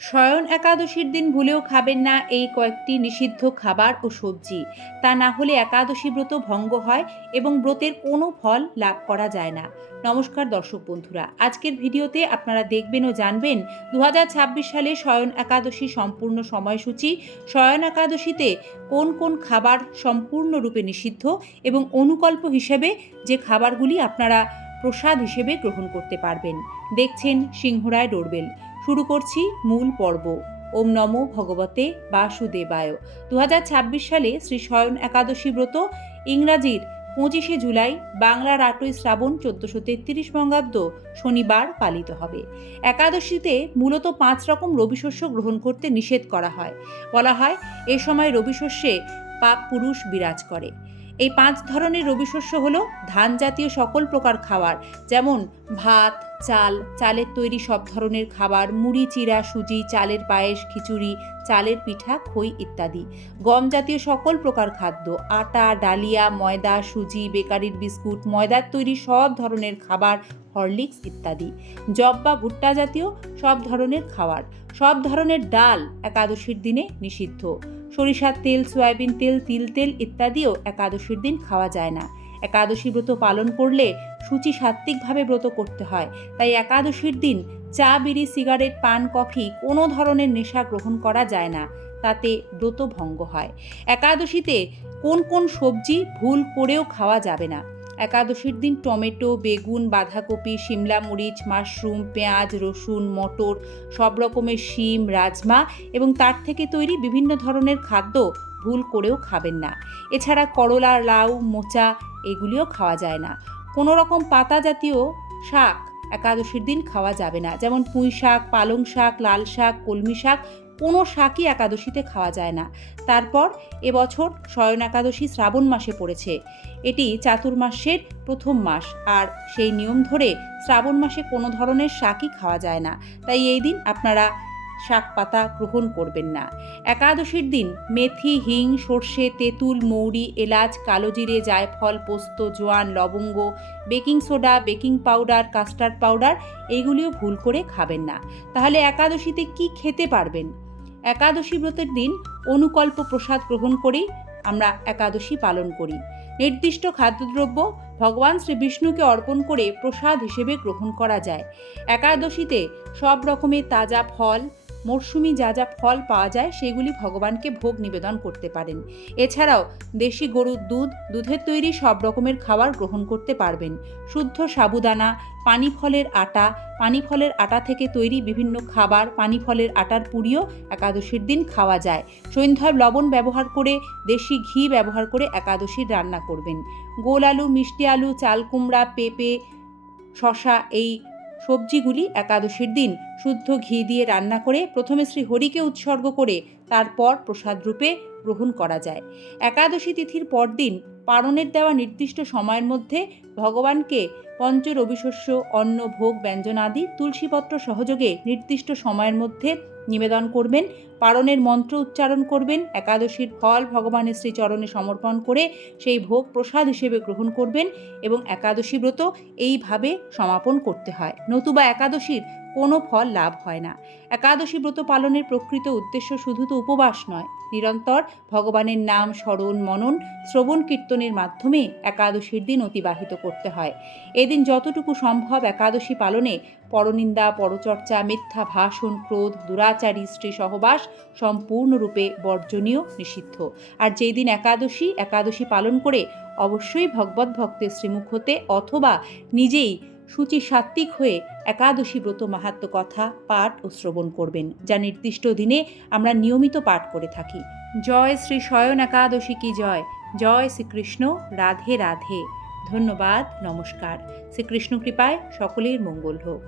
শয়ন একাদশীর দিন ভুলেও খাবেন না এই কয়েকটি নিষিদ্ধ খাবার ও সবজি। তা না হলে একাদশী ব্রত ভঙ্গ হয় এবং ব্রতের কোনো ফল লাভ করা যায় না। নমস্কার দর্শক বন্ধুরা, আজকের ভিডিওতে আপনারা দেখবেন ও জানবেন 2026 সালে শয়ন একাদশী সম্পূর্ণ সময়সূচি, শয়ন একাদশীতে কোন কোন খাবার সম্পূর্ণরূপে নিষিদ্ধ এবং অনুকল্প হিসেবে যে খাবারগুলি আপনারা প্রসাদ হিসেবে গ্রহণ করতে পারবেন। দেখছেন সিংহরায় ডোরবেল। শুরু করছি মূল পর্ব। ওম নমো ভগবতে বাসুদেবায়। 2026 সালে শ্রী শয়ন একাদশী ব্রত ইংরাজির 25শে জুলাই, বাংলার 8ই শ্রাবণ 1433 বঙ্গাব্দ শনিবার পালিত হবে। একাদশীতে মূলত 5 রকম রবিশস্য গ্রহণ করতে নিষেধ করা হয়। বলা হয় এ সময় রবিশস্যে পাপ পুরুষ বিরাজ করে। এই 5 ধরনের রবিশস্য হল ধান জাতীয় সকল প্রকার খাবার, যেমন ভাত, চাল, চালের তৈরি সব ধরনের খাবার, মুড়ি, চিড়া, সুজি, চালের পায়েস, খিচুড়ি, চালের পিঠা, খই ইত্যাদি। গম জাতীয় সকল প্রকার খাদ্য, আটা, ডালিয়া, ময়দা, সুজি, বেকারির বিস্কুট, ময়দার তৈরি সব ধরনের খাবার, হরলিক্স ইত্যাদি। জব বা ভুট্টা জাতীয় সব ধরনের খাবার, সব ধরনের ডাল একাদশীর দিনে নিষিদ্ধ। সরিষার তেল, সয়াবিন তেল, তিল তেল ইত্যাদিও একাদশীর দিন খাওয়া যায় না। একাদশী ব্রত পালন করলে সূচি সাত্ত্বিকভাবে ব্রত করতে হয়, তাই একাদশীর দিন চা, বিড়ি, সিগারেট, পান, কফি কোনো ধরনের নেশা গ্রহণ করা যায় না, তাতে ব্রত ভঙ্গ হয়। একাদশীতে কোন কোন সবজি ভুল করেও খাওয়া যাবে না। একাদশীর দিন টমেটো, বেগুন, বাঁধাকপি, সিমলা মরিচ, মাশরুম, পেঁয়াজ, রসুন, মটর, সব রকমের শিম, রাজমা এবং তার থেকে তৈরি বিভিন্ন ধরনের খাদ্য ভুল করেও খাবেন না। এছাড়া করলা, লাউ, মোচা এগুলিও খাওয়া যায় না। কোনো রকম পাতা জাতীয় শাক একাদশীর দিন খাওয়া যাবে না, যেমন পুঁই শাক, পালং শাক, লাল শাক, কলমি শাক কোনো শাকই একাদশীতে খাওয়া যায় না। তারপর এবছর শয়ন একাদশী শ্রাবণ মাসে পড়েছে। এটি চাতুর্মাস্যের প্রথম মাস, আর সেই নিয়ম ধরে শ্রাবণ মাসে কোনো ধরনের শাকই খাওয়া যায় না, তাই এই দিন আপনারা শাক পাতা গ্রহণ করবেন না। একাদশীর দিন মেথি, হিং, সর্ষে, তেঁতুল, মৌরি, এলাচ, কালোজিরে, জায়ফল, পোস্ত, জোয়ান, লবঙ্গ, baking soda, baking powder, custard powder এইগুলিও ভুল করে খাবেন না। তাহলে একাদশীতে কি খেতে পারবেন? একাদশী ব্রতের দিন অনুকল্প প্রসাদ গ্রহণ করেই আমরা একাদশী পালন করি। নির্দিষ্ট খাদ্যদ্রব্য ভগবান শ্রী বিষ্ণুকে অর্পণ করে প্রসাদ হিসেবে গ্রহণ করা যায়। একাদশীতে সব রকমের তাজা ফল, মরশুমি যা যা ফল পাওয়া যায় সেগুলি ভগবানকে ভোগ নিবেদন করতে পারেন। এছাড়াও দেশি গরুর দুধ, দুধের তৈরি সব রকমের খাবার গ্রহণ করতে পারবেন। শুদ্ধ সাবুদানা, পানি ফলের আটা, পানি ফলের আটা থেকে তৈরি বিভিন্ন খাবার, পানি ফলের আটার পুরিও একাদশীর দিন খাওয়া যায়। সৈন্ধব লবণ ব্যবহার করে, দেশি ঘি ব্যবহার করে একাদশীর রান্না করবেন। গোল আলু, মিষ্টি আলু, চাল কুমড়া, পেঁপে, শশা এই সবজিগুলি একাদশীর দিন শুদ্ধ ঘি দিয়ে রান্না করে প্রথমে শ্রী হরিকে উৎসর্গ করে তারপর প্রসাদ রূপে গ্রহণ করা যায়। একাদশী তিথির পরদিন পারণের দেওয়া নির্দিষ্ট সময়ের মধ্যে ভগবানকে পঞ্চ রবিশস্য, অন্ন, ভোগ, ব্যঞ্জন আদি তুলসীপত্র সহযোগে নির্দিষ্ট সময়ের মধ্যে নিবেদন করবেন। পারণের মন্ত্র উচ্চারণ করবেন। একাদশীর ফল ভগবানের শ্রীচরণে সমর্পণ করে সেই ভোগ প্রসাদ হিসেবে গ্রহণ করবেন এবং একাদশী ব্রত এইভাবে সমাপন করতে হয়, নতুবা একাদশীর কোনো ফল লাভ হয় না। একাদশী ব্রত পালনের প্রকৃত উদ্দেশ্য শুধু তো উপবাস নয়, নিরন্তর ভগবানের নাম স্মরণ, মনন, শ্রবণ কীর্তনের মাধ্যমে একাদশীর দিন অতিবাহিত করতে হয়। এদিন যতটুকু সম্ভব একাদশী পালনে পরনিন্দা, পরচর্চা, মিথ্যা ভাষণ, ক্রোধ, দুরাচারী, স্ত্রী সহবাস সম্পূর্ণরূপে বর্জনীয়, নিষিদ্ধ। আর যেই দিন একাদশী পালন করে অবশ্যই ভগবত ভক্তের শ্রীমুখ হতে অথবা নিজেই সূচি সাত্ত্বিক হয়ে একাদশী ব্রত মাহাত্ম্য কথা পাঠ ও শ্রবণ করবেন, যা নির্দিষ্ট দিনে আমরা নিয়মিত পাঠ করে থাকি। জয় শ্রী শয়ন একাদশী কি জয়। জয় শ্রীকৃষ্ণ। রাধে রাধে। ধন্যবাদ। নমস্কার। শ্রীকৃষ্ণ কৃপায় সকলের মঙ্গল হোক।